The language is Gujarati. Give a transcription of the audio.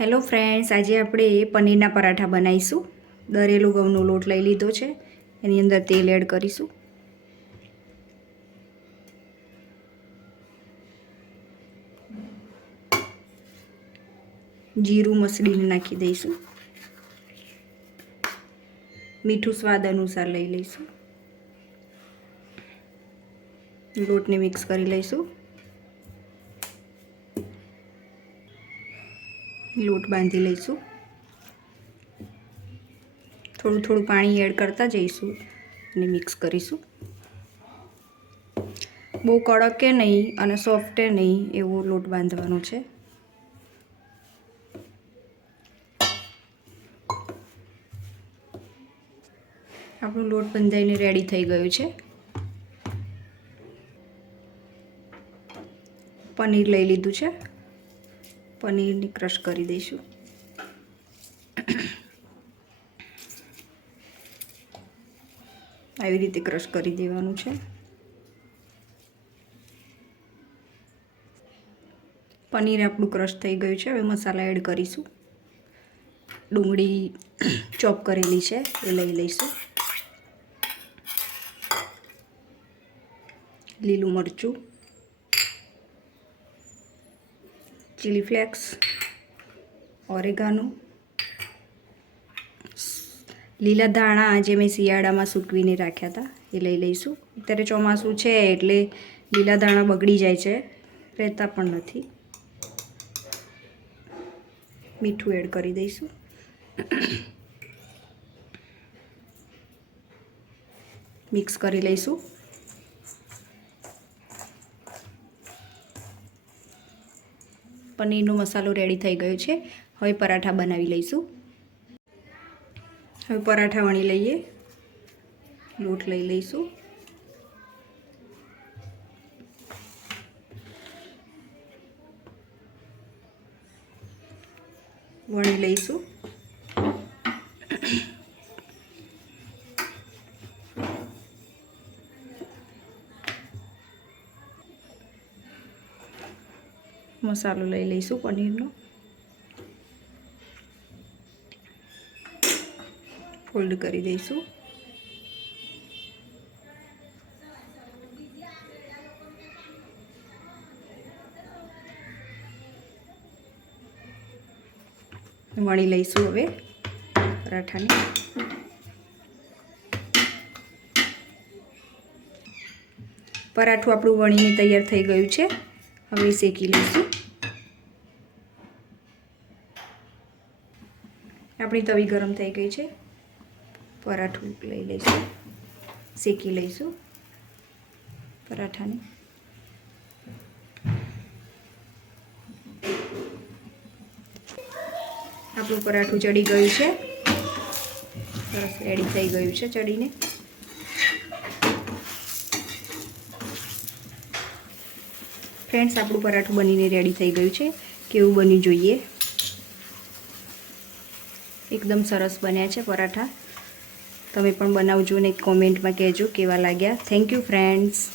હેલો ફ્રેન્ડ્સ, આજે આપણે પનીરના પરાઠા બનાવીશું. દરેલું ઘઉંનો લોટ લઈ લીધો છે. એની અંદર તેલ એડ કરીશું. જીરું મસળીને નાખી દઈશું. મીઠું સ્વાદ અનુસાર લઈ લઈશું. લોટને મિક્સ કરી લઈશું. લોટ બાંધી લઈશું. થોડું થોડું પાણી એડ કરતા જઈશું અને મિક્સ કરીશું. બહુ કડકે નહીં અને સોફ્ટે નહીં એવો લોટ બાંધવાનો છે. આપણું લોટ બંધાઈને રેડી થઈ ગયું છે. પનીર લઈ લીધું છે. પનીરની ક્રશ કરી દઈશું. આવી રીતે ક્રશ કરી દેવાનું છે. પનીર આપણું ક્રશ થઈ ગયું છે. હવે મસાલા એડ કરીશું. ડુંગળી ચોપ કરેલી છે. એ લઈ લઈશું. લીલું મરચું. ચીલી ફ્લેક્સ ઓરેગાનો લીલા ધાણા જે મેં શિયાળામાં સૂકવીને રાખ્યા હતા, એ લઈ લઈશું. અત્યારે ચોમાસું છે એટલે લીલા ધાણા બગડી જાય છે, રહેતા પણ નથી. મીઠું એડ કરી દઈશું. મિક્સ કરી લઈશું. પનીરનો મસાલો રેડી થઈ ગયો છે. હવે પરાઠા બનાવી લઈશું. હવે પરાઠા વણી લઈએ. લોટ લઈ લઈશું. વણી લઈશું. મસાલો લઈ લઈશું પનીરનો. ફોલ્ડ કરી દઈશું. વણી લઈશું હવે પરાઠાને. પરાઠું આપણું વણીને તૈયાર થઈ ગયું છે. હવે શેકી લઈશું. આપણી તવી ગરમ થઈ ગઈ છે. પરાઠું લઈ લઈશું. શેકી લઈશું પરાઠાને. આપણું પરાઠું ચડી ગયું છે. સરસ રેડી થઈ ગયું છે ચડીને. ફ્રેન્ડ્સ આપણું પરાઠું બનીને રેડી થઈ ગયું છે. કેવું બન્યું જોઈએ? એકદમ સરસ બન્યા છે પરાઠા. તમે પણ બનાવજો ને કોમેન્ટમાં કહેજો કેવા લાગ્યા. Thank you friends